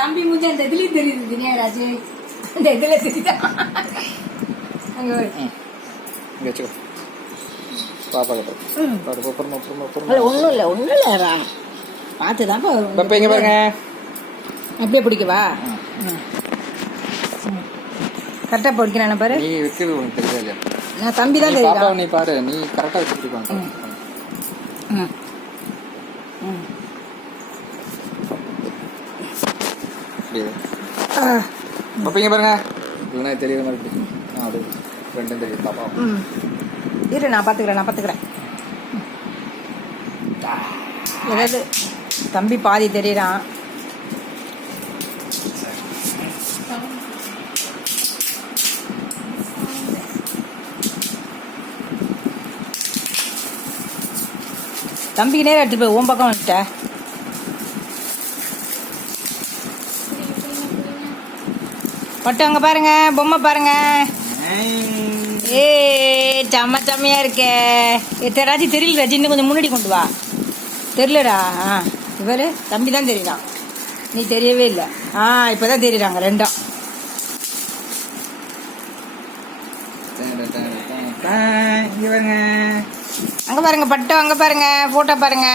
தம்பி முடிஞ்ச அந்த இதுலயும் தெரியுது தினேராஜ், அந்த இதுல தெரியுதா? ஒன்றும் இல்லை பார்த்துதான் பாருங்க. அப்படியே பிடிக்கவா? கரெக்டாக பிடிக்கிறேன் பாரு. நீ வைக்கிறது உனக்கு தெரியுதா இல்லையா? நான் தம்பி தான் தெரியும். நீ பாரு, நீ கரெக்டாக வச்சு பிடிப்பாங்க. பாப்பீங்க பாருங்க, இல்லைன்னா தெரியுற மாதிரி பிடிக்கும். அது ரெண்டும் தெரியும் பாப்பா. இரு, நான் பார்த்துக்கிறேன். ஏதாவது தம்பி பாதி தெரியறான். தம்பிக்கு நேரம் எடுத்துட்டு போய் உன் பக்கம் வந்துட்ட. பட்டு அங்க பாருங்க, பொம்மை பாருங்க. செம்மையா இருக்கே. ராஜி தெரியல ராஜி, இன்னும் கொஞ்சம் முன்னாடி கொண்டு வா. தெரியலடா. இவரு தம்பி தான் தெரியறான், நீ தெரியவே இல்லை. இப்பதான் தெரியறாங்க ரெண்டும். அங்க பாருங்க பட்டு, அங்க பாருங்க போட்டோ பாருங்க.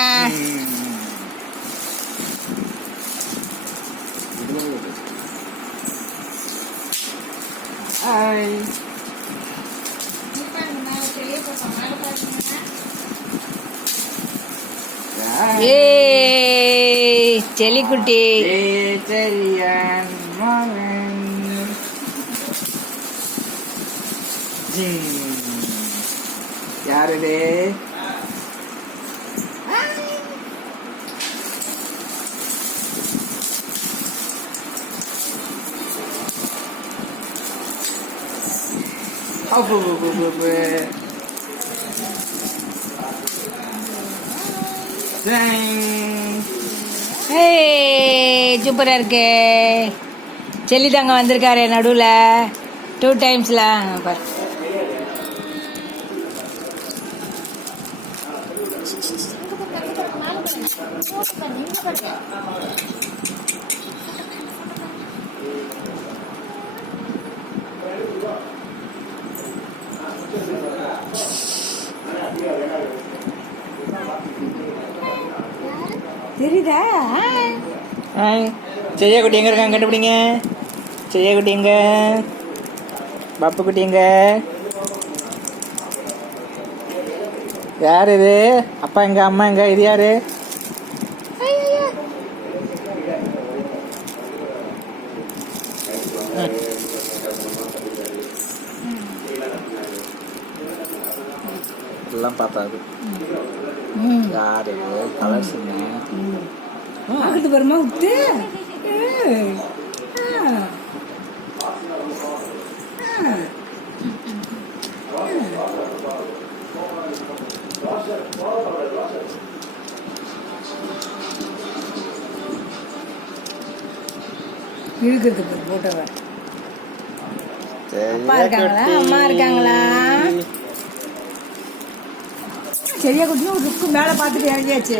செலிக்குட்டி யாரு? சூப்பரா இருக்கு. செல்லி தாங்க வந்திருக்காரு நடுவில் 2 டைம்ஸ்ல பாரு. தெரியுதா? செய்யா குட்டி எங்க இருக்காங்க? கண்டுபிடிங்க. செய்யா குட்டி எங்க? பாப்பு குட்டி எங்க? யாரு இது? அப்பா எங்க, அம்மா எங்க? இது யாரு? எல்லாம் பார்த்தாது. யாரு? கலர்ஸ் ஆகுது வருமா விட்டு. இழுக்கிறது போட்டவ. அப்பா இருக்காங்களா, அம்மா இருக்காங்களா? சரியா குட்டியும் ஒரு லுக்கு மேல பாத்துட்டு இறங்கியாச்சு.